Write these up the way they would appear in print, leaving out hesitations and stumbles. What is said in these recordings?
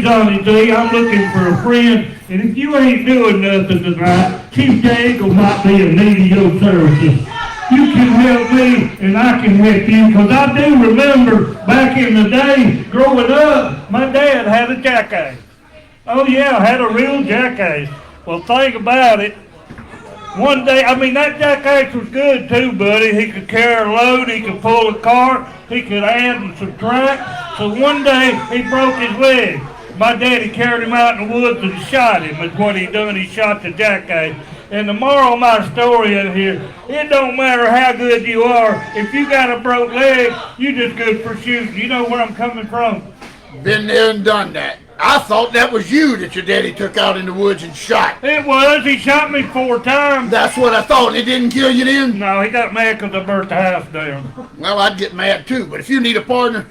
me, Johnny D. I'm looking for a friend, and if you ain't doing nothing tonight, Chief J. Eagle might be in need of your services. You can help me, and I can help you, because I do remember back in the day, growing up, my dad had a jackass. Oh yeah, I had a real jackass. Well, think about it. One day, that jackass was good too, buddy. He could carry a load, he could pull a cart, he could add and subtract. So one day, he broke his leg. My daddy carried him out in the woods and shot him, is what he done. He shot the jackass. And the moral of my story in here, it don't matter how good you are. If you got a broke leg, you just good for shooting. You know where I'm coming from? Been there and done that. I thought that was you that your daddy took out in the woods and shot. It was. He shot me 4 times. That's what I thought. It didn't kill you then? No, he got mad because I burnt the house down. Well, I'd get mad too, but if you need a partner,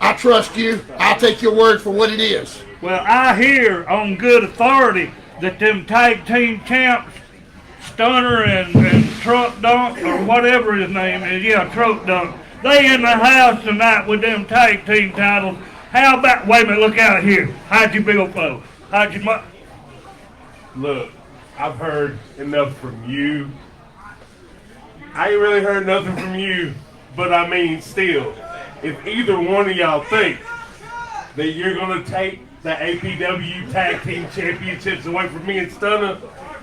I trust you. I'll take your word for what it is. Well, I hear on good authority that them tag team champs, Stunner and Truck Dunk, or whatever his name is, Truck Dunk, they in the house tonight with them tag team titles. How about, wait a minute, look out here. How'd you billfold? How'd you... Look, I've heard enough from you. I ain't really heard nothing from you, but still, if either one of y'all think that you're going to take the APW Tag Team Championships away from me and Stunner,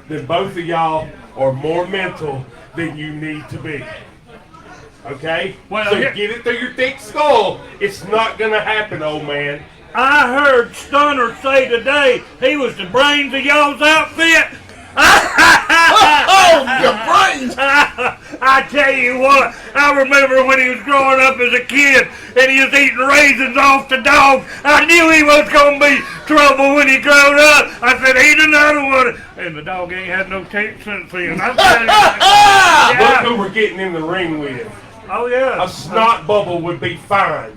then both of y'all are more mental than you need to be. Okay? Well, so get it through your thick skull. It's not going to happen, old man. I heard Stunner say today he was the brains of y'all's outfit. Oh, your brains! I tell you what, I remember when he was growing up as a kid and he was eating raisins off the dog. I knew he was going to be trouble when he growed up. I said, eat another one. And the dog ain't had no tape since then. Look who we're getting in the ring with. Oh, yeah. A snot bubble would be fine.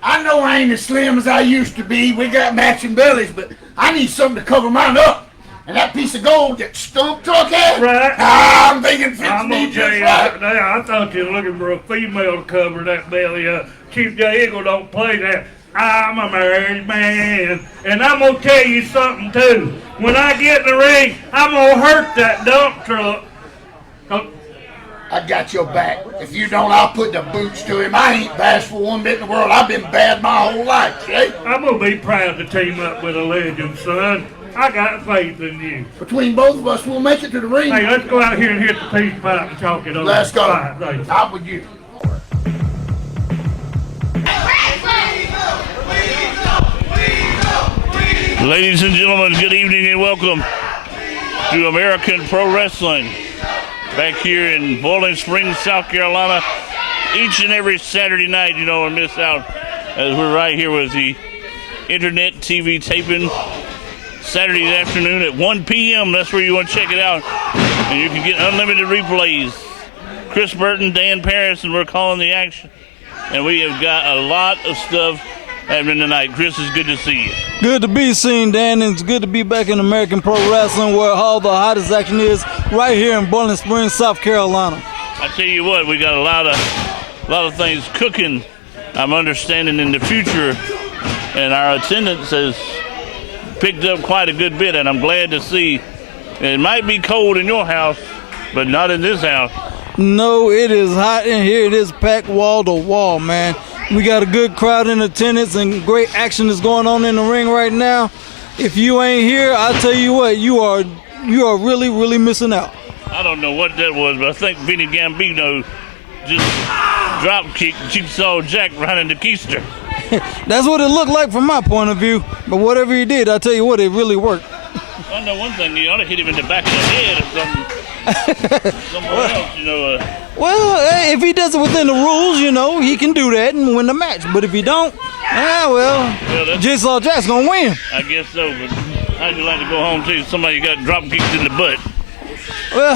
I know I ain't as slim as I used to be. We got matching bellies, but I need something to cover mine up. And that piece of gold that Stump Truck had, right. I'm thinking fits me just right. I thought you were looking for a female to cover that belly up. Chief J. Eagle don't play that. I'm a married man. And I'm going to tell you something, too. When I get in the ring, I'm going to hurt that dump truck. I got your back. If you don't, I'll put the boots to him. I ain't bashful one bit in the world. I've been bad my whole life, Jay. I'm going to be proud to team up with a legend, son. I got faith in you. Between both of us, we'll make it to the ring. Hey, let's go out here and hit the peace pipe and talk it over. Let's go. Right, I'm with you. Ladies and gentlemen, good evening and welcome to American Pro Wrestling. Back here in Bowling Springs, South Carolina, each and every Saturday night, and miss out as we're right here with the internet TV taping Saturday afternoon at 1 p.m. That's where you want to check it out. And you can get unlimited replays. Chris Burton, Dan Paris, and we're calling the action. And we have got a lot of stuff happening tonight. Chris, it's good to see you. Good to be seen, Dan, and it's good to be back in American Pro Wrestling where all the hottest action is right here in Bowling Springs, South Carolina. I tell you what, we got a lot of things cooking, I'm understanding, in the future, and our attendance has picked up quite a good bit, and I'm glad to see. It might be cold in your house, but not in this house. No, it is hot in here. It is packed wall to wall, man. We got a good crowd in attendance and great action is going on in the ring right now. If you ain't here, I'll tell you what, you are really, really missing out. I don't know what that was, but I think Vinnie Gambino just drop kicked Jigsaw Jack right into Keister. That's what it looked like from my point of view. But whatever he did, I tell you what, it really worked. I know one thing, you ought to hit him in the back of the head or something. Somewhere else, Well, hey, if he does it within the rules, he can do that and win the match. But if he don't, Jigsaw Jack's gonna win. I guess so, but how'd you like to go home to somebody got drop kicked in the butt? Well,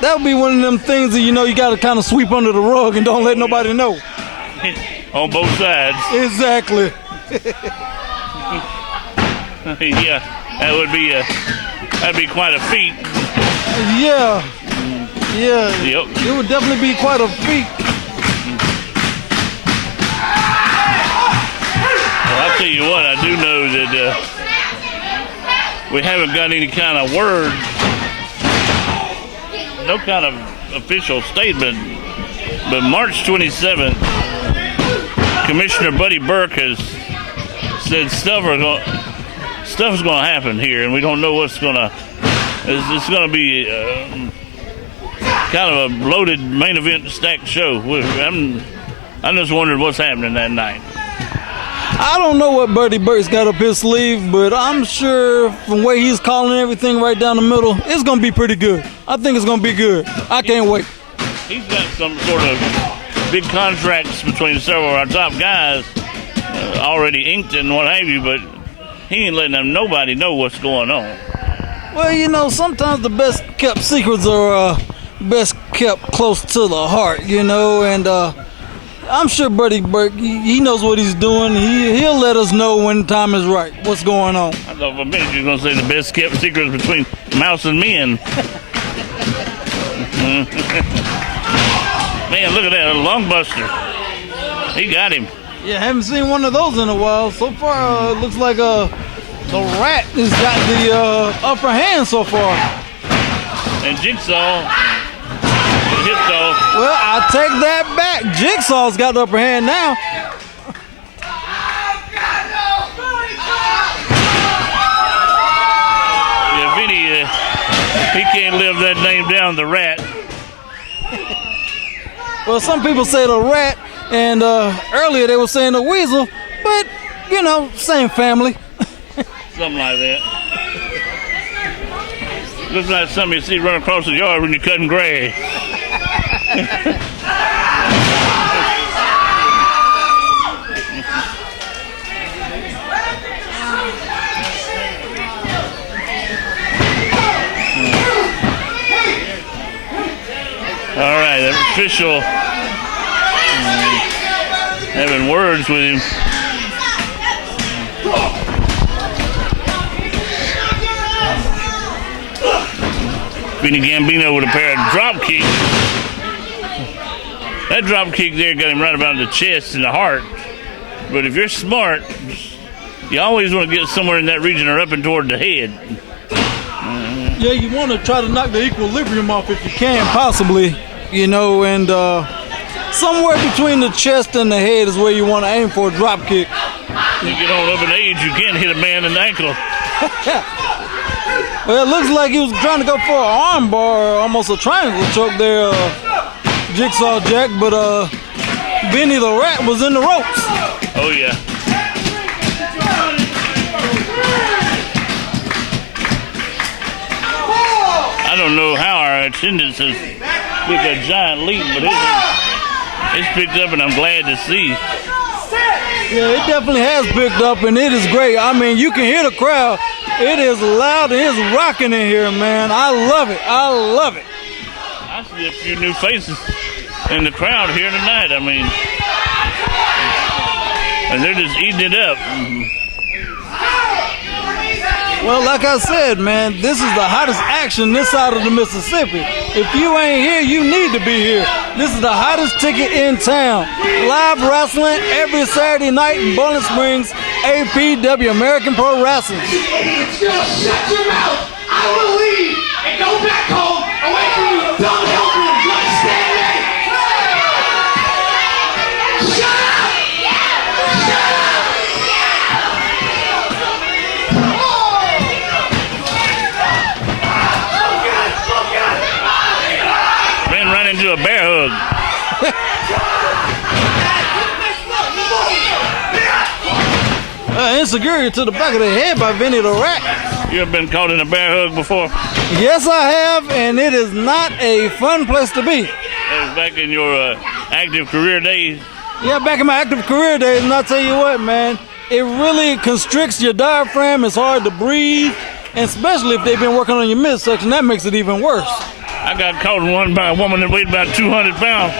that would be one of them things that, you got to kind of sweep under the rug and don't let nobody know. On both sides. Exactly. Yeah, that'd be quite a feat. Yeah. Yeah. Yep. It would definitely be quite a feat. Well, I'll tell you what, I do know that we haven't got any kind of word, no kind of official statement, but March 27th, Commissioner Buddy Burke has said stuff is going to happen here, and we don't know what's going to. It's going to be kind of a loaded main event stacked show. I'm just wondering what's happening that night. I don't know what Buddy Burke's got up his sleeve, but I'm sure from the way he's calling everything right down the middle, it's going to be pretty good. I think it's going to be good. I can't wait. He's got some sort of big contracts between several of our top guys already inked and what have you, but he ain't letting nobody know what's going on. Well, you know, sometimes the best kept secrets are best kept close to the heart, you know, and I'm sure Buddy Burke, he knows what he's doing. He'll let us know when time is right, what's going on. I thought for a minute you were going to say the best kept secrets between mouse and men. Man, look at that, a lung buster. He got him. Yeah, haven't seen one of those in a while. So far, it looks like the Rat has got the upper hand so far. And Jigsaw. Well, I take that back. Jigsaw's got the upper hand now. Yeah, Vinnie, he can't live that name down, the Rat. Well, some people say the Rat, and earlier they were saying the Weasel, but, you know, same family. Something like that. Looks like something you see run across the yard when you're cutting grass. All right, official having words with him. Vinnie Gambino with a pair of drop kicks. That drop kick there got him right about in the chest and the heart. But if you're smart, you always want to get somewhere in that region or up and toward the head. Yeah, you want to try to knock the equilibrium off if you can, possibly, you know, and somewhere between the chest and the head is where you want to aim for a drop kick. You get on up in age, you can't hit a man in the ankle. Well, it looks like he was trying to go for an arm bar, almost a triangle choke there, Jigsaw Jack, but Vinnie the Rat was in the ropes. Oh, yeah. I don't know how our attendance has took a giant leap, but it's picked up, and I'm glad to see. Yeah, it definitely has picked up, and it is great. I mean, you can hear the crowd. It is loud and it's rocking in here, man. I love it. I love it. I see a few new faces in the crowd here tonight. I mean, and they're just eating it up. Well, like I said, man, this is the hottest action this side of the Mississippi. If you ain't here, you need to be here. This is the hottest ticket in town. Live wrestling every Saturday night in Bowling Springs, APW, American Pro Wrestling. Just shut your mouth. I will leave and go back home away from you dumb helpers. You understand me? Shut up! Shut up! Ran right into a bear hug. Insecurity to the back of the head by Vinnie the Rat. You ever been caught in a bear hug before? Yes, I have, and it is not a fun place to be. That was back in your active career days. Yeah, back in my active career days, and I'll tell you what, man, it really constricts your diaphragm. It's hard to breathe, and especially if they've been working on your midsection, that makes it even worse. I got caught in one by a woman that weighed about 200 pounds.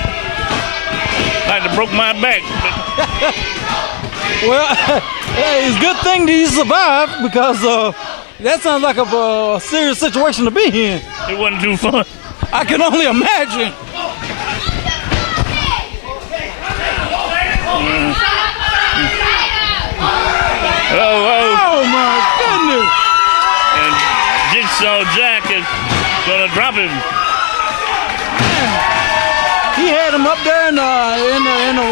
Like to broke my back. Well, it's a good thing that you survived, because that sounds like a serious situation to be in. It wasn't too fun. I can only imagine. Oh my goodness! And Jigsaw Jack is gonna drop him. He had him up there in the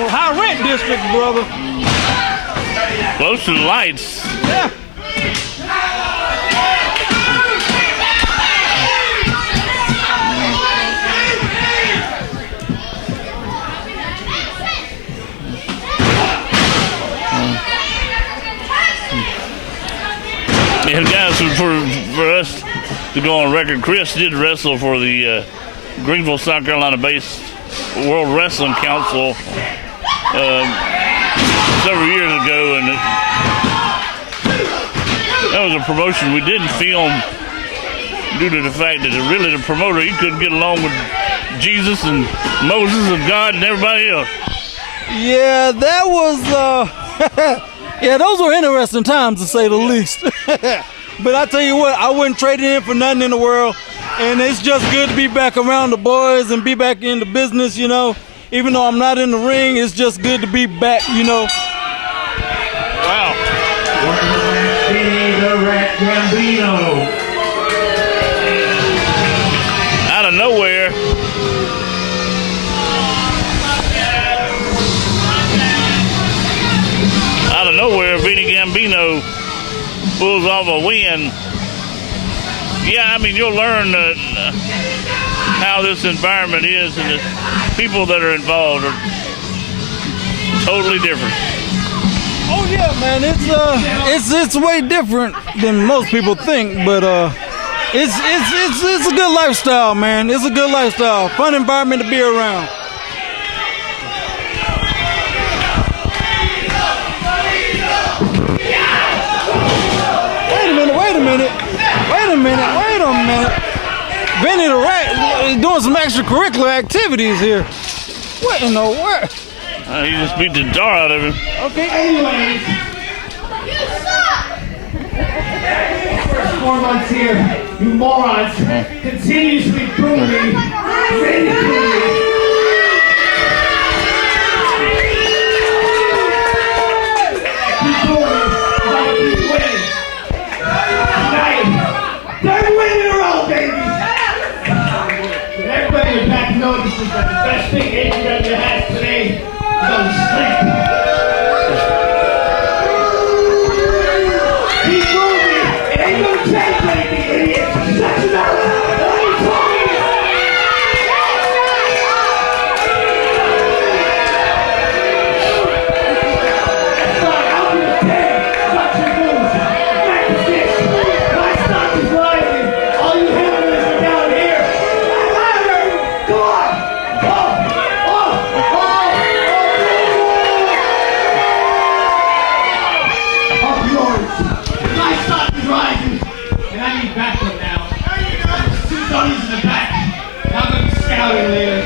high rent district, brother. Close to the lights. Yeah. And guys, for us to go on record, Chris did wrestle for the Greenville, South Carolina-based World Wrestling Council several years ago, and that was a promotion we didn't film due to the fact that really the promoter, he couldn't get along with Jesus and Moses and God and everybody else. Yeah, that was yeah, those were interesting times to say the least. But I tell you what, I wouldn't trade it in for nothing in the world. And it's just good to be back around the boys and be back in the business, you know. Even though I'm not in the ring, it's just good to be back, you know. Wow. Vinnie the Rat Gambino. Out of nowhere. Out of nowhere, Vinnie Gambino pulls off a win. Yeah, I mean, you'll learn how this environment is, and the people that are involved are totally different. Oh yeah, man, it's way different than most people think, but it's a good lifestyle, man. It's a good lifestyle, fun environment to be around. Wait a minute. Vinnie the Rat is doing some extracurricular activities here. What in the world? He just beat the tar out of him. Okay. Anyways, 4 months here, you morons continuously boo me. Notices that the best thing AEW has today is on the street. Keep moving. It ain't gonna change anything, idiot. Shut your mouth. What are you talking about? That's fine. I'll do the 10. Watch your moves. Back to 6. My stock is rising. All you handlers are down here. Come on! Up yours. My stock is rising, and I need backup now. Two dummies in the back. I'm going to be scouting later.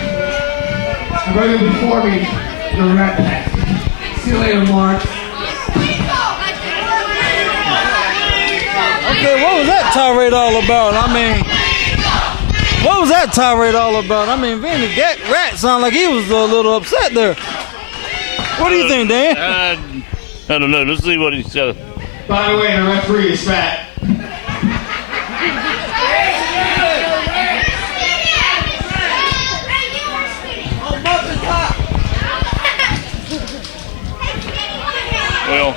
And right before me, the Rat Pack. See you later, Mark. Okay, what was that tirade all about? What was that tirade all about? I mean, Vinnie Rat sounded like he was a little upset there. What do you think, Dan? I don't know. Let's see what he said. By the way, the referee is fat. Well,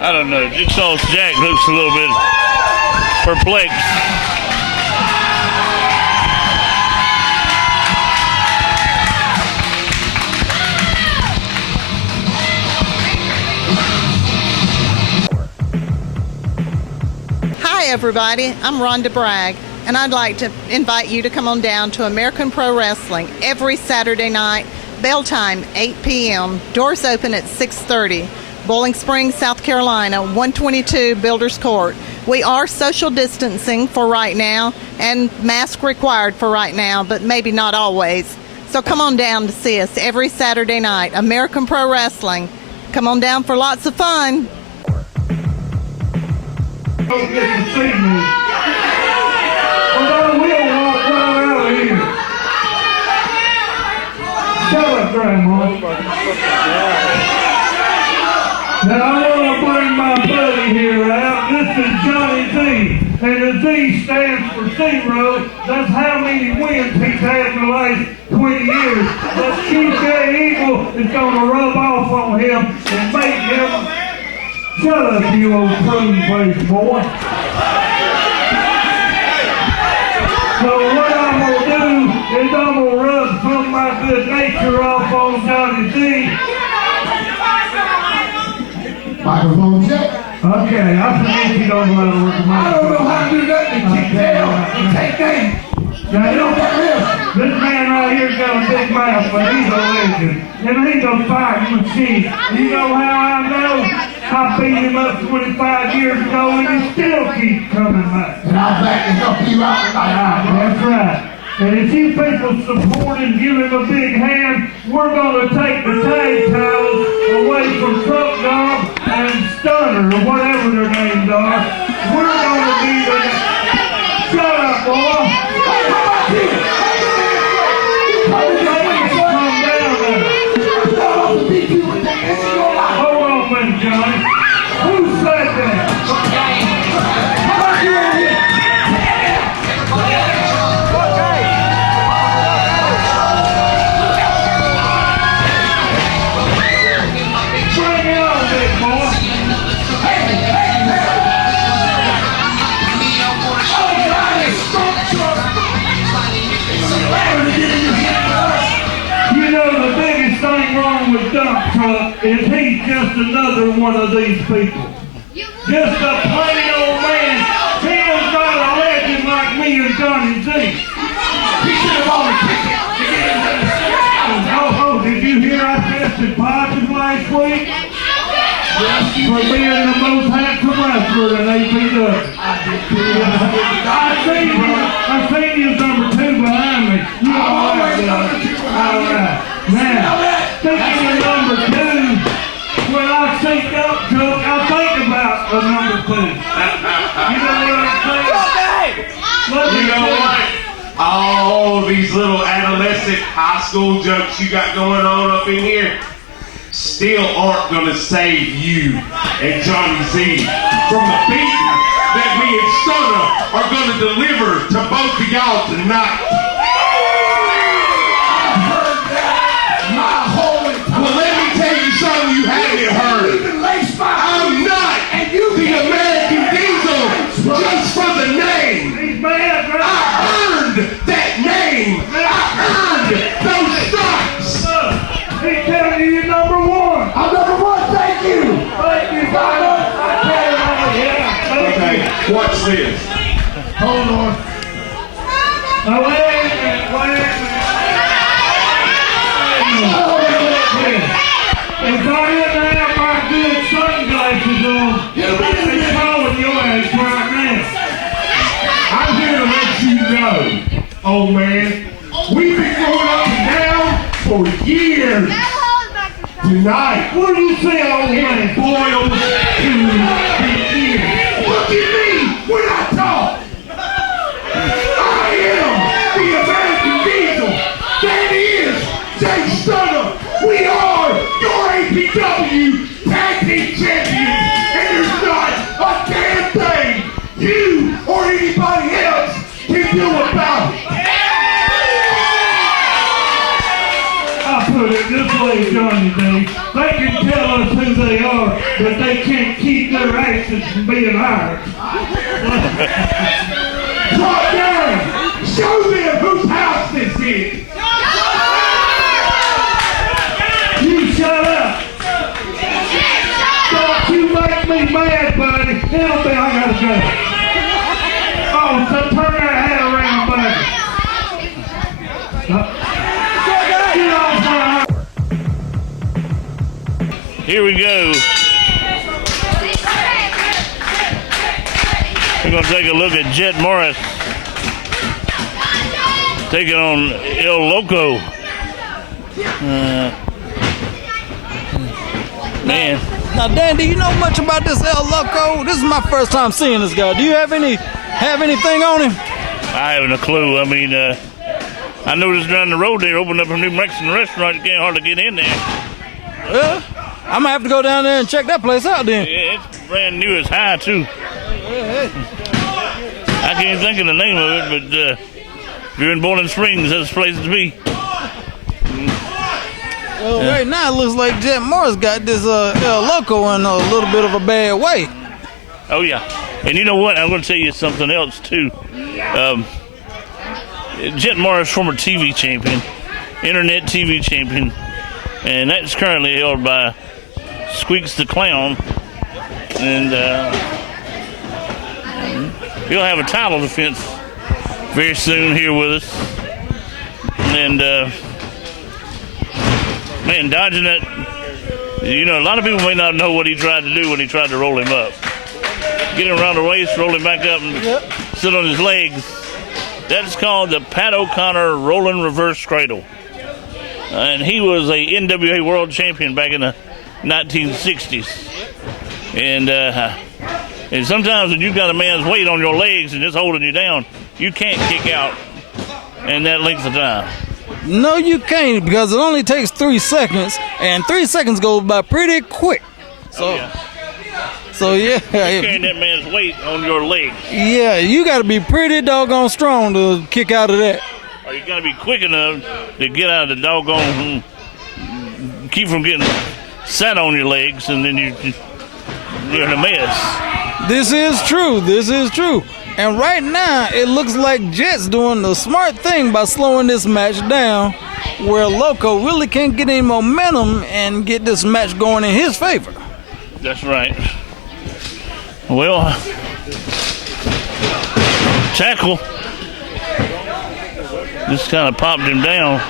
I don't know. Jigsaw's Jack looks a little bit perplexed. Hi everybody, I'm Rhonda Bragg, and I'd like to invite you to come on down to American Pro Wrestling every Saturday night, bell time 8 p.m., doors open at 6:30, Bowling Springs, South Carolina, 122 Builders Court. We are social distancing for right now, and mask required for right now, but maybe not always. So come on down to see us every Saturday night, American Pro Wrestling. Come on down for lots of fun. Don't get to see me. But I will walk right out of here. Shut up, Grandma. Now I want to bring my buddy here out. This is Johnny Z. And the Z stands for zero. That's how many wins he's had in the last 20 years. That Chief J Eagle is going to rub off on him and make him... Shut up, you old prune-faced boy. So what I'm going to do is I'm going to rub some of my good nature off on Johnny Z. Microphone check. Okay, I forget you don't know how to work the I don't know microphone. how to do nothing. Keep tail and take names. Now, You know what that is? this man right here's got a big mouth, but he's a legend. And he's a fighting machine. You know how I know? I beat him up 25 years ago and he still keeps coming back. And I'll back and help you out tonight. That's right. And if you people support and give him a big hand, we're going to take the tag titles away from Truck Dog and Stunner, or whatever their names are. We're going to be the... Shut up, boy. Calm down there. Hold on a minute, Johnny. Who said that? Bring it on, big boy. You know, the biggest thing wrong with Dump Truck is he's just another one of these people. Just a plain old man. He is not a legend like me and Johnny Z. He should have always picked it. Oh, did you hear I tested positive last week? For being the most handsome wrestler in APW. I seen you number 2 behind me. You all right, all right. Now, speaking of number 2, when I see Dump Truck, I think about a number 2. You know what I'm saying? You know what? All these little adolescent high school jokes you got going on up in here still aren't gonna save you and Johnny Z from the beating that me and Stunner are gonna deliver to both of y'all tonight. Well, let me tell you something you haven't heard. I'm not the American Diesel just for the name. He's mad, right? I earned that name. I earned those stripes. He's telling you you're number 1. I'm number 1, thank you. Thank you, brother. I tell you, yeah. Okay, watch this. Hold on. Now, wait a minute. If I didn't have my good sunglasses on, they're calling your ass right now. I'm here to let you know, old man, we've been going up and down for years. Tonight, What do you say, old man? boils to the ear. Look at me when I talk. I am the American Diesel. That is Jay Stunner. We are your APW Tag Team Champions, and there's not a damn thing you or anybody else can do about it. I put it this way, Johnny D. They can tell us who they are, but they can't keep their actions from being ours. Drop down. Show them whose house this is. You shut up. Don't you make me mad, buddy. It'll be, I gotta go. Oh, so turn that hat around, buddy. Get off my... Here we go. We're going to take a look at Jett Morris taking on El Loco. Man. Now, Dan, do you know much about this El Loco? This is my first time seeing this guy. Do you have anything on him? I haven't a clue. I mean, I noticed down the road they opened up a new Mexican restaurant. You can't hardly get in there. Well, I'm gonna have to go down there and check that place out then. Yeah, it's brand new. It's high too. I can't think of the name of it, but if you're in Bowling Springs, that's the place to be. Well, right now it looks like Jett Morris got this El Loco in a little bit of a bad way. Oh yeah, and you know what? I'm going to tell you something else too. Jett Morris, former TV champion, internet TV champion, and that's currently held by Squeeks the Clown, and he'll have a title defense very soon here with us. And man, dodging that, you know, a lot of people may not know what he tried to do when he tried to roll him up. Get him around the waist, roll him back up, and sit on his legs. That's called the Pat O'Connor rolling reverse cradle. And he was a NWA world champion back in the 1960s. And sometimes when you've got a man's weight on your legs and just holding you down, you can't kick out in that length of time. No, you can't, because it only takes 3 seconds, and 3 seconds goes by pretty quick. So yeah. You're carrying that man's weight on your legs. Yeah, you got to be pretty doggone strong to kick out of that. Or you got to be quick enough to get out of the doggone, keep from getting sat on your legs, and then you're in a mess. This is true. And right now, it looks like Jett's doing the smart thing by slowing this match down, where Loco really can't get any momentum and get this match going in his favor. That's right. Well, tackle just kind of popped him down.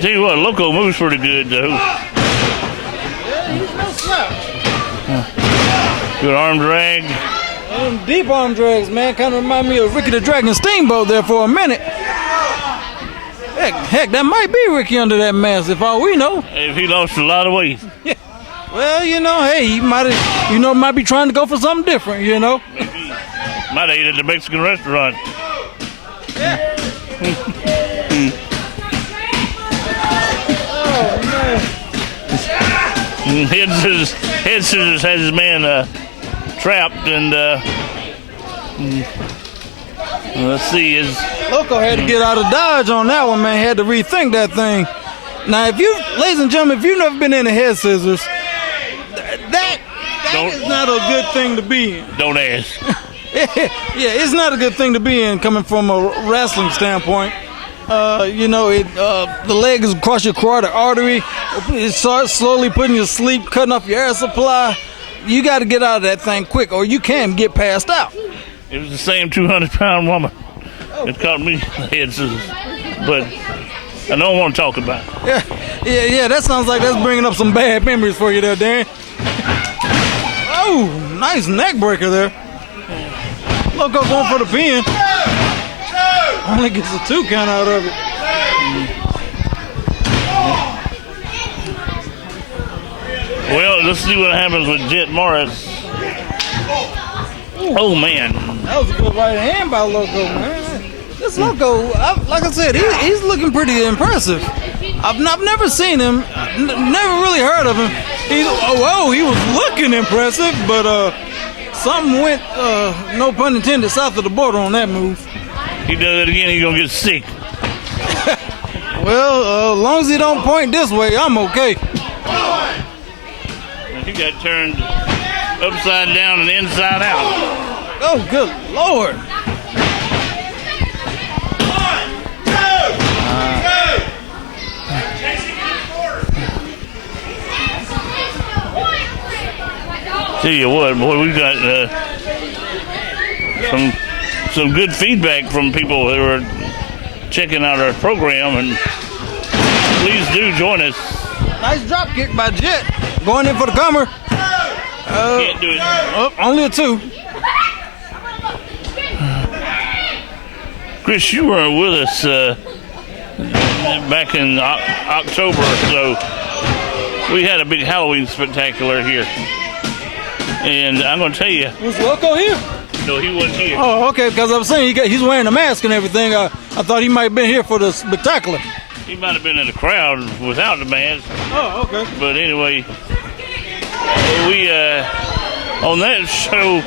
Tell you what, Loco moves pretty good, though. Yeah, he's no slouch. Good arm drag. Deep arm drags, man. Kind of remind me of Ricky the Dragon Steamboat there for a minute. Heck, that might be Ricky under that mask, if all we know. If he lost a lot of weight. Yeah. Well, you know, hey, he might be trying to go for something different, you know. Maybe. Might have ate at the Mexican restaurant. Yeah. Head scissors has his man trapped, and let's see. Loco had to get out of dodge on that one, man. Had to rethink that thing. Now, ladies and gentlemen, if you've never been in the head scissors, that is not a good thing to be in. Don't ask. Yeah, it's not a good thing to be in coming from a wrestling standpoint. You know, the leg is across your carotid artery. It starts slowly putting you to sleep, cutting off your air supply. You got to get out of that thing quick, or you can get passed out. It was the same 200-pound woman that caught me head scissors, but I don't want to talk about it. Yeah. That sounds like that's bringing up some bad memories for you there, Dan. Oh, nice neck breaker there. Loco going for the pin. Only gets a 2 count out of it. Well, let's see what happens with Jett Morris. Oh, man. That was a good right hand by Loco, man. This Loco, like I said, he's looking pretty impressive. I've never seen him, never really heard of him. He was looking impressive, but something went, no pun intended, south of the border on that move. He does it again, he's going to get sick. Well, as long as he don't point this way, I'm okay. He got turned upside down and inside out. Oh, good Lord. Tell you what, boy, we've got some good feedback from people who are checking out our program, and please do join us. Nice drop kick by Jett. Going in for the comer. Can't do it. Only a 2. Chris, you weren't with us back in October or so. We had a big Halloween spectacular here. And I'm going to tell you. Was Loco here? No, he wasn't here. Oh, okay, because I was saying he's wearing a mask and everything. I thought he might have been here for the spectacular. He might have been in the crowd without the mask. Oh, okay. But anyway, we on that show,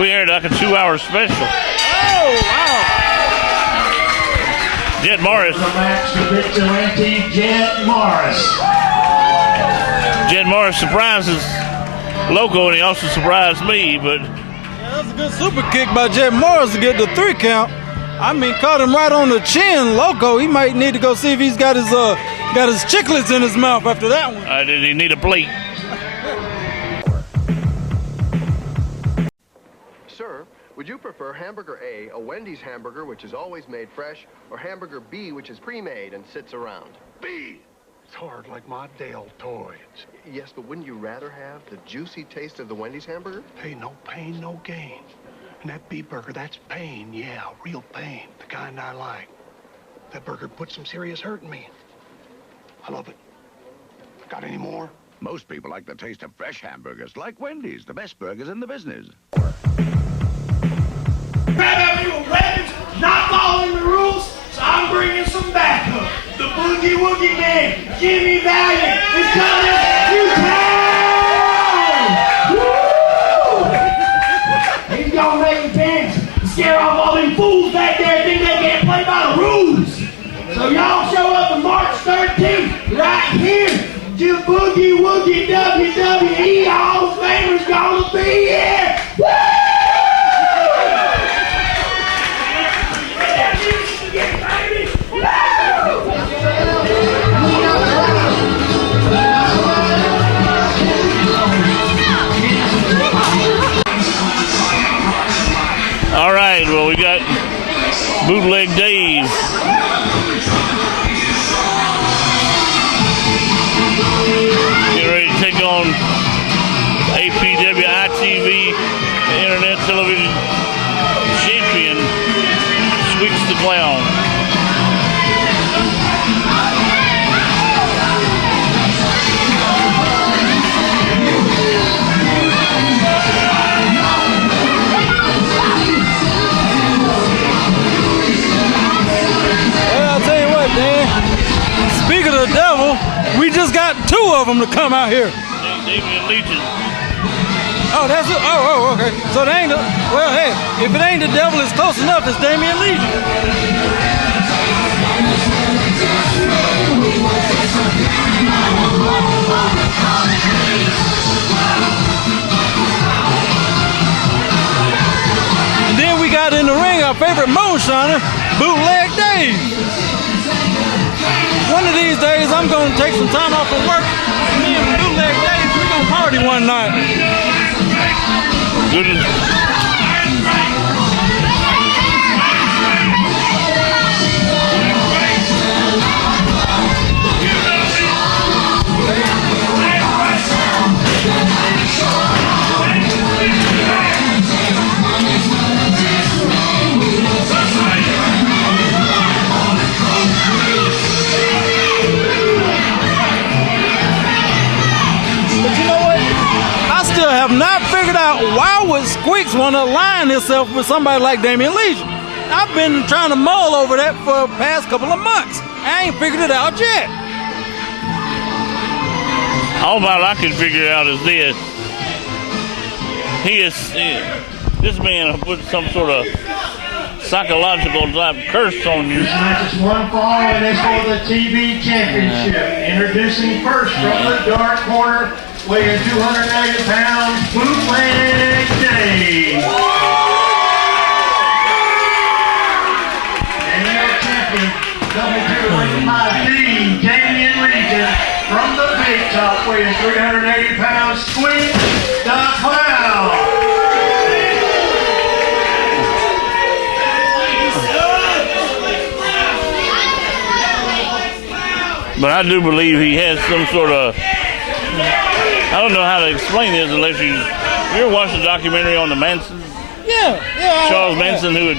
we aired like a 2-hour special. Oh, wow. Jett Morris. The match to Vigilante Jett Morris. Jett Morris surprises Loco, and he also surprised me, but That was a good super kick by Jett Morris to get the 3 count. I mean, caught him right on the chin. Loco, he might need to go see if he's got his chiclets in his mouth after that one. did he need a plate? Sir, would you prefer hamburger A, a Wendy's hamburger which is always made fresh, or hamburger B, which is pre-made and sits around? B. It's hard like my Dale toys. Yes, but wouldn't you rather have the juicy taste of the Wendy's hamburger? Hey, no pain, no gain. And that beef burger, that's pain, yeah, real pain, the kind I like. That burger put some serious hurt in me. I love it. Got any more? Most people like the taste of fresh hamburgers, like Wendy's, the best burgers in the business. Grab out your weapons, not following the rules, so I'm bringing some backup. The Boogie Woogie Man, Jimmy Valiant, is coming to town! Woo! He's gonna make pins to scare off all them fools back there think they can't play by the rules. So y'all show up on March 13th, right here, to Boogie Woogie WWE. All the famers gonna be here. Woo! All right, well, we got Bootleg Dave. Getting ready to take on APW ITV Internet Television Champion, Squeeks the Clown. Speaking of the devil, we just got 2 of them to come out here. Damien Legion. Oh, that's it. Oh, okay. So they ain't. Well, hey, if it ain't the devil, it's close enough. It's Damien Legion. And then we got in the ring our favorite moonshiner, Bootleg Dave. One of these days, I'm going to take some time off from work. Me and Bootleg Dave, we're going to party one night. Good. Have not figured out why would Squeeks want to align himself with somebody like Damien Legion. I've been trying to mull over that for the past couple of months. I ain't figured it out yet. All about I can figure out is this. This man put some sort of psychological type curse on you. This match is one for all, and it's for the TV Championship. Introducing first from the dark corner, weighing 280 pounds, Bootleg Dave. And your champion, coming to the ring by the Damien Legion, from the big top, weighing 380 pounds, Squeeks the Clown. But I do believe he has some sort of, I don't know how to explain this unless you ever watched the documentary on the Mansons? Yeah. Charles Manson, who had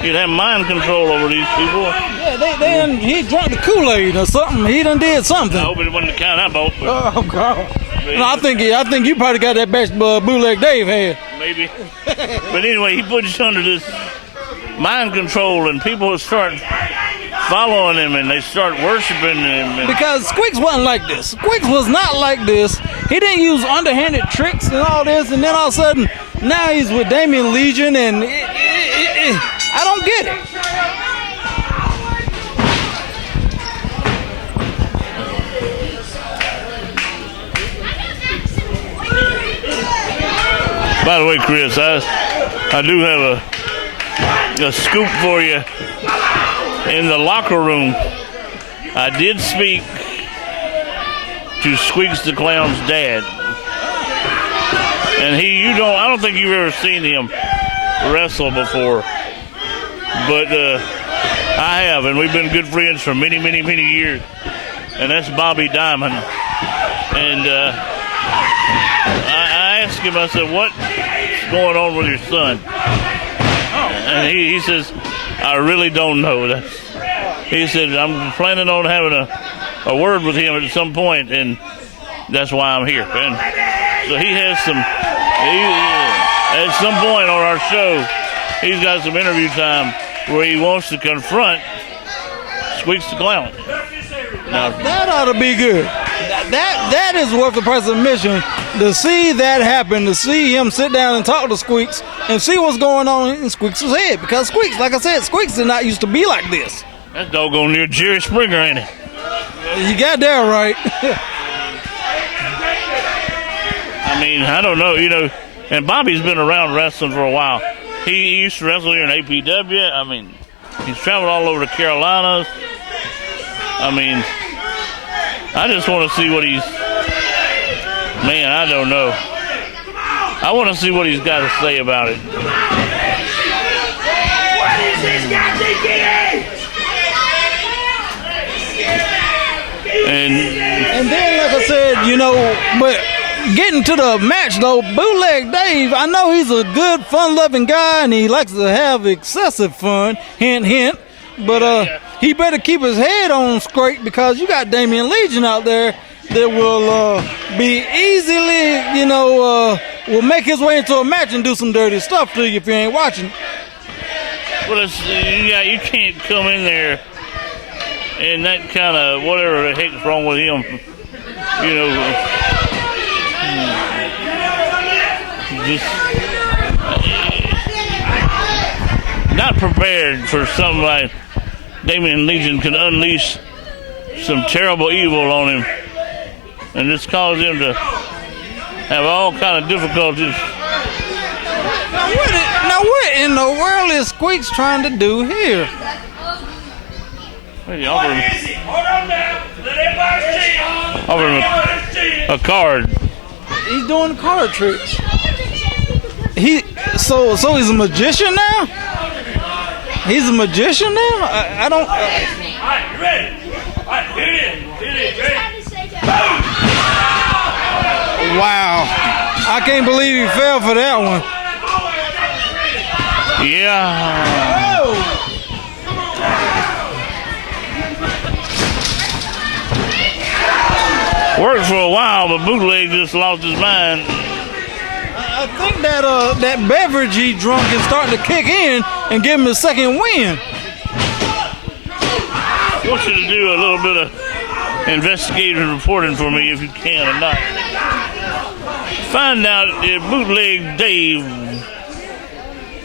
He'd have mind control over these people. Yeah, he drank the Kool-Aid or something. He done did something. I hope it wasn't the kind I bought. Oh God! No, I think you probably got that batch Bootleg Dave had. Maybe. But anyway, he puts you under this mind control, and people start following him, and they start worshiping him. Because Squeeks wasn't like this. Squeeks was not like this. He didn't use underhanded tricks and all this, and then all of a sudden, now he's with Damian Legion, and I don't get it. By the way, Chris, I do have a scoop for you. In the locker room, I did speak to Squeeks the Clown's dad, and I don't think you've ever seen him wrestle before, but I have, and we've been good friends for many, many, many years, and that's Bobby Diamond. And I asked him, I said, what's going on with your son? And he says, I really don't know. He said, I'm planning on having a word with him at some point, and that's why I'm here. And so he has at some point on our show, he's got some interview time where he wants to confront Squeeks the Clown. Now, that ought to be good. That is worth the price of admission, to see that happen, to see him sit down and talk to Squeeks and see what's going on in Squeeks' head. Because Squeeks, like I said, Squeeks did not used to be like this. That's doggone near Jerry Springer, ain't it? You got that right. I mean, I don't know, and Bobby's been around wrestling for a while. He used to wrestle here in APW. I mean, he's traveled all over the Carolinas. I mean, I just want to see what I don't know. I want to see what he's got to say about it. What is this guy thinking? And then, like I said, but getting to the match, though, Bootleg Dave, I know he's a good, fun-loving guy, and he likes to have excessive fun, hint, hint. But he better keep his head on straight, because you got Damian Legion out there that will be easily, will make his way into a match and do some dirty stuff to you if you ain't watching. Well, you can't come in there and that kind of whatever the heck's wrong with him, just not prepared for something like Damian Legion can unleash some terrible evil on him and just cause him to have all kind of difficulties. Now what in the world is Squeeks trying to do here? Hey, offer him a card. He's doing card tricks. So he's a magician now? He's a magician now? I don't. All right, you ready? All right, hit it. Ready? Wow. I can't believe he fell for that one. Yeah. Worked for a while, but Bootleg just lost his mind. I think that beverage he drunk is starting to kick in and give him his second win. I want you to do a little bit of investigative reporting for me, if you can or not. Find out if Bootleg Dave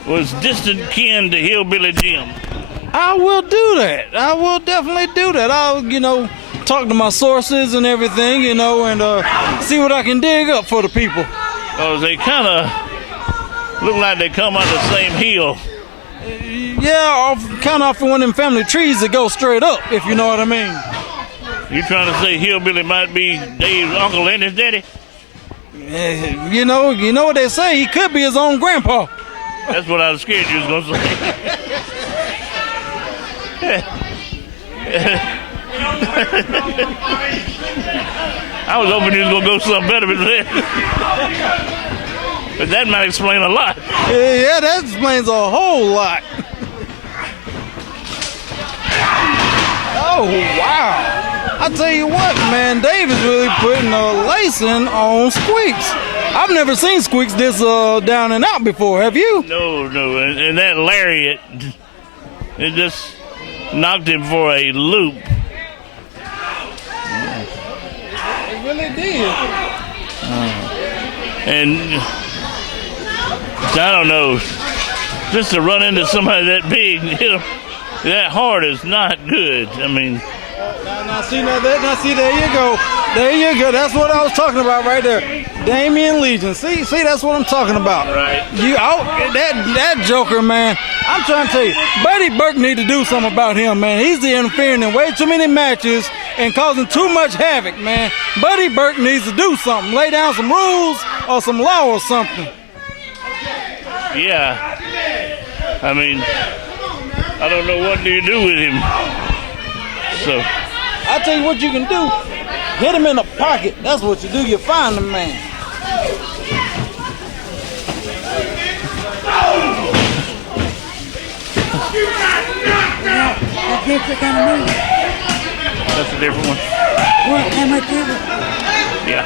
was distant kin to Hillbilly Jim. I will do that. I will definitely do that. I'll, talk to my sources and everything, and see what I can dig up for the people. Because they kind of look like they come out the same hill. Yeah, kind of off of one of them family trees that go straight up, if you know what I mean. You trying to say Hillbilly might be Dave's uncle and his daddy? You know what they say, he could be his own grandpa. That's what I was scared you was going to say. I was hoping he was going to go something better than that. But that might explain a lot. Yeah, that explains a whole lot. Oh, wow. I tell you what, man, Dave is really putting a lacing on Squeeks. I've never seen Squeeks this down and out before. Have you? No. And that lariat, it just knocked him for a loop. It really did. And I don't know, just to run into somebody that big, hit him that hard is not good. I mean, now see there you go. There you go. That's what I was talking about right there. Damian Legion. See, that's what I'm talking about. Right. That Joker, man. I'm trying to tell you, Buddy Burke need to do something about him, man. He's interfering in way too many matches and causing too much havoc, man. Buddy Burke needs to do something. Lay down some rules or some law or something. Yeah. I mean, I don't know what do you do with him. So I'll tell you what you can do. Hit him in the pocket. That's what you do. You find the man. That's a different one. What? How much is it? Yeah.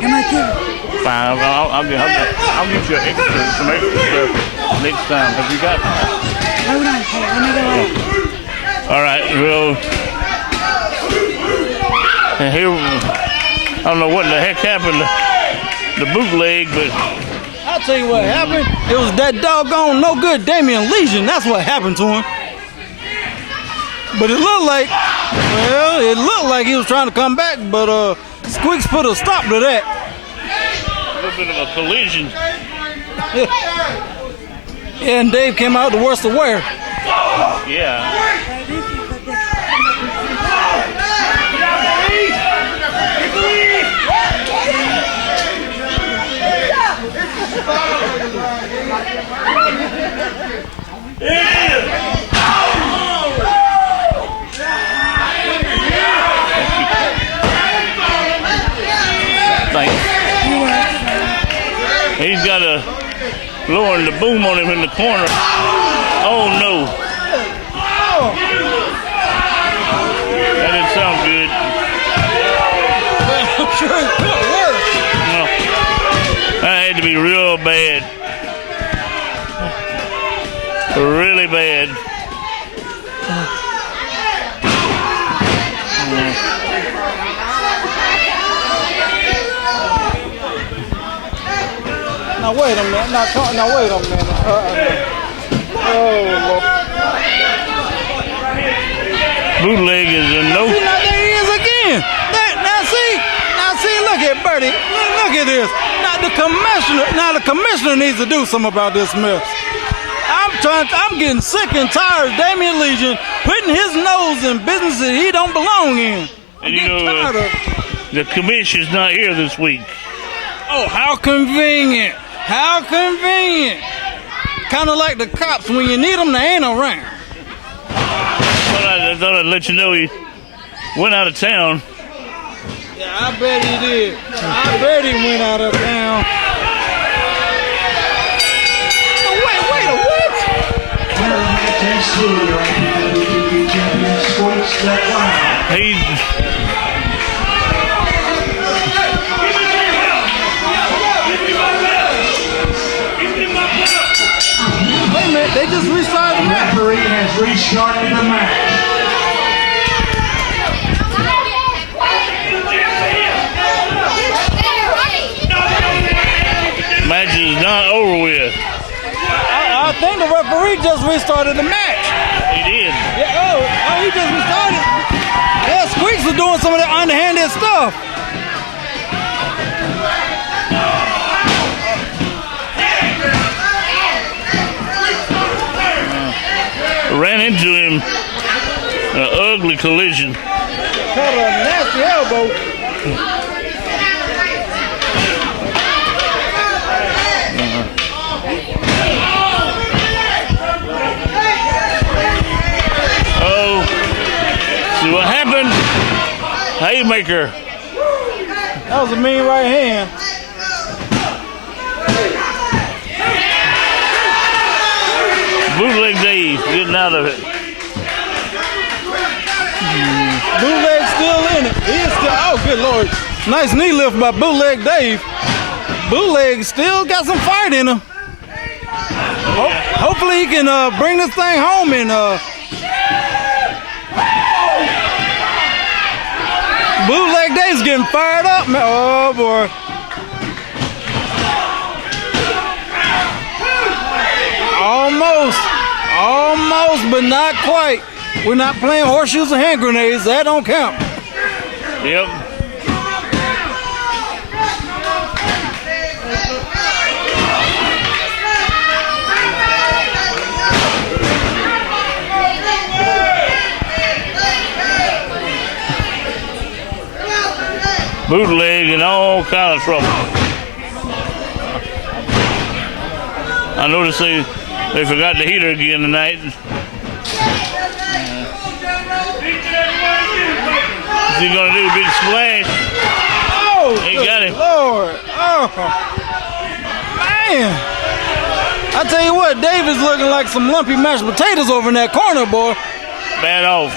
How much is it? Fine. I'll get you some extra stuff next time. Have you got? Hold on, let me go on. All right. Well, here, I don't know what the heck happened to the bootleg, but I'll tell you what happened. It was that doggone no good Damian Legion. That's what happened to him. But it looked like he was trying to come back, but Squeeks put a stop to that. A little bit of a collision. Yeah, and Dave came out the worst of wear. Yeah. He's got a lowering the boom on him in the corner. Oh no. That didn't sound good. I'm sure it could worse. No. That had to be real bad. Really bad. Now wait a minute. Now wait a minute. Oh Lord. Bootleg is a no. See, now there he is again. Now see, look at Bertie. Look at this. Now the commissioner needs to do something about this mess. I'm getting sick and tired of Damian Legion putting his nose in business that he don't belong in. And you know, the commission's not here this week. Oh, how convenient. How convenient. Kind of like the cops. When you need them, they ain't around. I thought I'd let you know he went out of town. Yeah, I bet he did. I bet he went out of town. Oh, wait, what? Wait a minute, they just restarted the match. The referee has restarted the match. Match is not over with. I think the referee just restarted the match. He did. Yeah, oh, he just restarted. Yeah, Squeeks was doing some of that underhanded stuff. Ran into him. An ugly collision. Caught a nasty elbow. See what happened? Haymaker. That was a mean right hand. Bootleg Dave getting out of it. Bootleg still in it. He is still, oh, good Lord. Nice knee lift by Bootleg Dave. Bootleg still got some fight in him. Hopefully he can bring this thing home and Bootleg Dave's getting fired up, man. Oh boy. Almost, but not quite. We're not playing horseshoes and hand grenades. That don't count. Yep. Bootleg in all kind of trouble. I noticed they forgot the heater again tonight. What's he gonna do? Big splash. Oh, he got him. Lord. Oh, man. I tell you what, Dave is looking like some lumpy mashed potatoes over in that corner, boy. Bad off.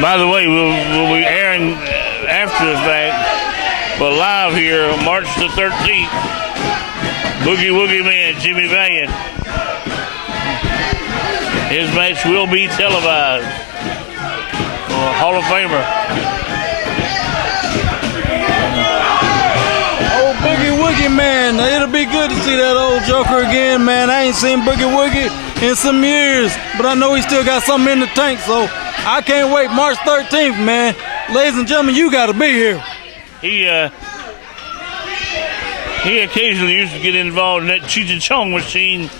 By the way, we'll be airing after the fact, but live here on March the 13th. Boogie Woogie Man, Jimmy Valiant. His match will be televised. Hall of Famer. Old Boogie Woogie Man. It'll be good to see that old Joker again, man. I ain't seen Boogie Woogie in some years, but I know he still got something in the tank, so I can't wait. March 13th, man. Ladies and gentlemen, you got to be here. He occasionally used to get involved in that Cheech and Chong machine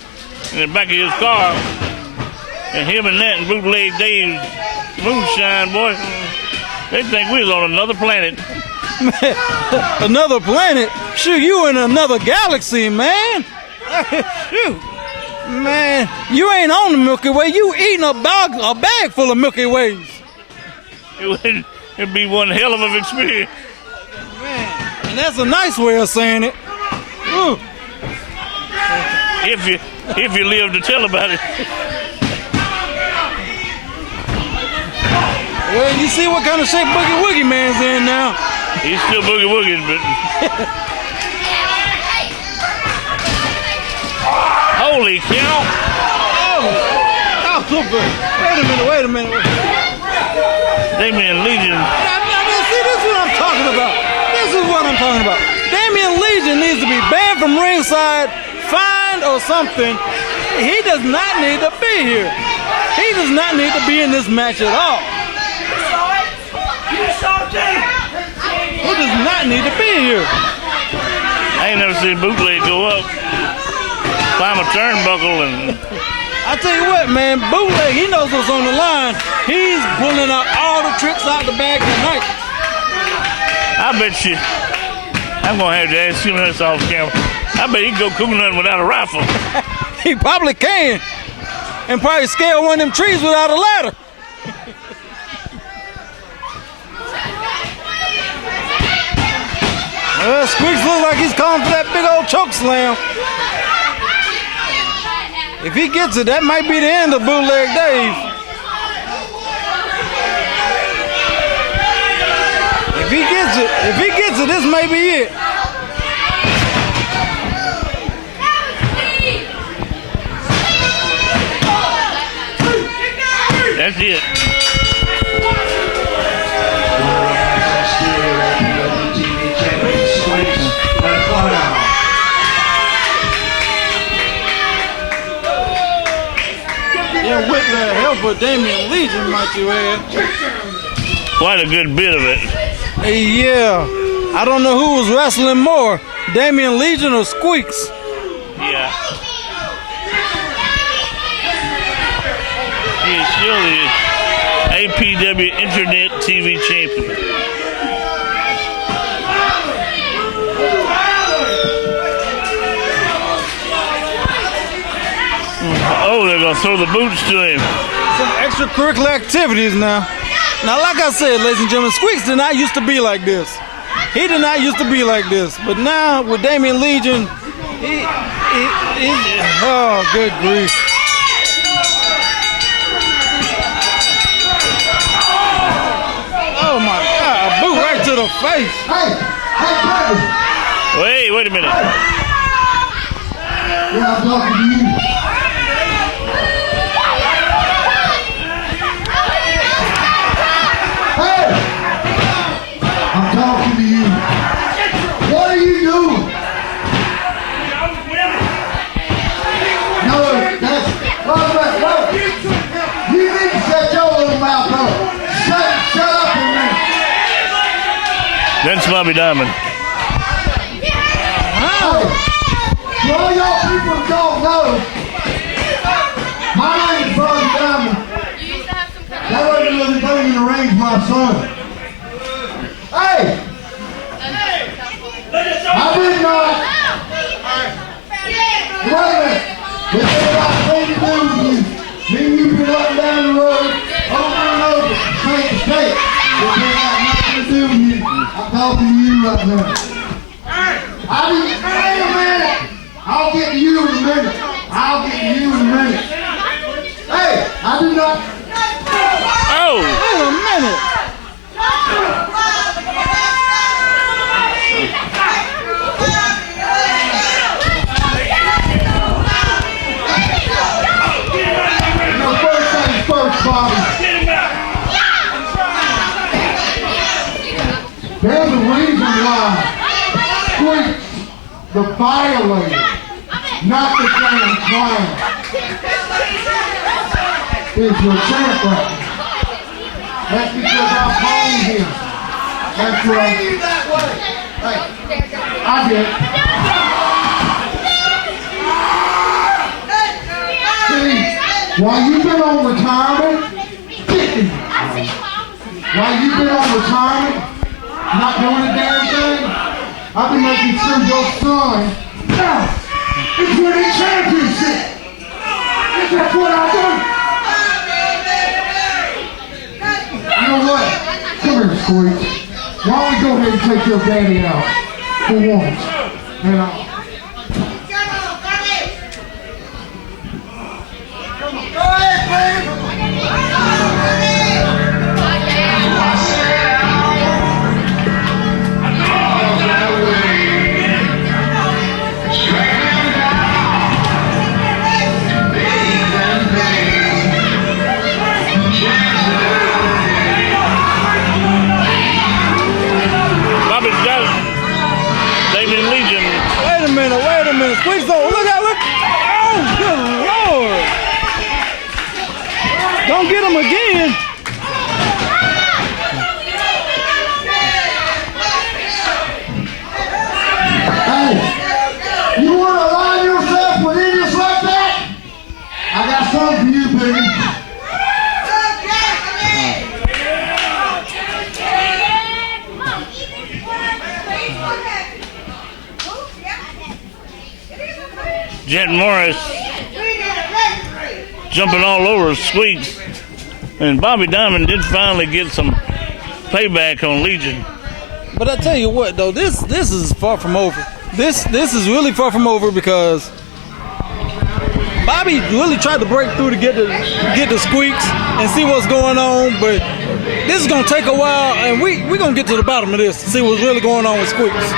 in the back of his car. And him and that and Bootleg Dave Moonshine, boy, they think we was on another planet. Another planet? Shoot, you in another galaxy, man. Shoot. Man, you ain't on the Milky Way. You eating a bag full of Milky Ways. It'd be one hell of an experience. Man, and that's a nice way of saying it. Ooh. If you live to tell about it. Well, you see what kind of shape Boogie Woogie Man's in now. He's still Boogie Woogie, but holy cow! Oh, wait a minute. Damian Legion. See, this is what I'm talking about. Damian Legion needs to be banned from ringside, fined or something. He does not need to be here. He does not need to be in this match at all. He does not need to be here. I ain't never seen Bootleg go up, climb a turnbuckle, and I tell you what, man, Bootleg, he knows what's on the line. He's pulling out all the tricks out the bag tonight. I bet you, I'm gonna have to ask him this off camera. I bet he can go coon hunting without a rifle. He probably can, and probably scale one of them trees without a ladder. Squeeks looks like he's calling for that big old choke slam. If he gets it, that might be the end of Bootleg Dave. If he gets it, this may be it. That's it. Yeah, with the help of Damian Legion, might you add. Quite a good bit of it. Yeah. I don't know who was wrestling more, Damian Legion or Squeeks. Yeah. He is still the APW Internet TV champion. Oh, they're going to throw the boots to him. Some extracurricular activities now. Now, like I said, ladies and gentlemen, Squeeks did not used to be like this. He did not used to be like this, but now with Damien Legion, oh, good grief. Oh my God, a boot right to the face. Hey, buddy. Wait a minute. Yeah, I'm talking to you. Hey! I'm talking to you. What are you doing? No, that's... Look. You need to shut your little mouth up. Shut up a minute. That's Bobby Diamond. For all y'all people that don't know, my name is Bobby Diamond. That wasn't really thing in the range, my son. Hey! I did not. Wait a minute. This ain't got nothing to do with you. Me and you've been up and down the road, over and over, state to state. This ain't got nothing to do with you. I'm talking to you right now. Wait a minute. I'll get to you in a minute. Hey, I do not. Oh! Wait a minute. First things first, Bobby. There's a reason why Squeeks, the violator, not the damn clown, is your champ right now. That's because I pawned him. That's right. Hey, I did. See, while you've been on retirement, not doing a damn thing, I've been making sure your son is winning championship. That's what I do. You know what? Come here, Squeaks. Why don't we go ahead and take your daddy out for once? And go ahead, baby. Wait a minute. Squeaks, look out, look. Oh, good Lord. Don't get him again. Hey, you want to align yourself with idiots like that? I got something for you, baby. Jett Morris jumping all over Squeeks. And Bobby Diamond did finally get some payback on Legion. But I tell you what, though, this is far from over. This is really far from over because Bobby really tried to break through to get the Squeeks and see what's going on, but this is gonna take a while, and we're gonna get to the bottom of this to see what's really going on with Squeeks.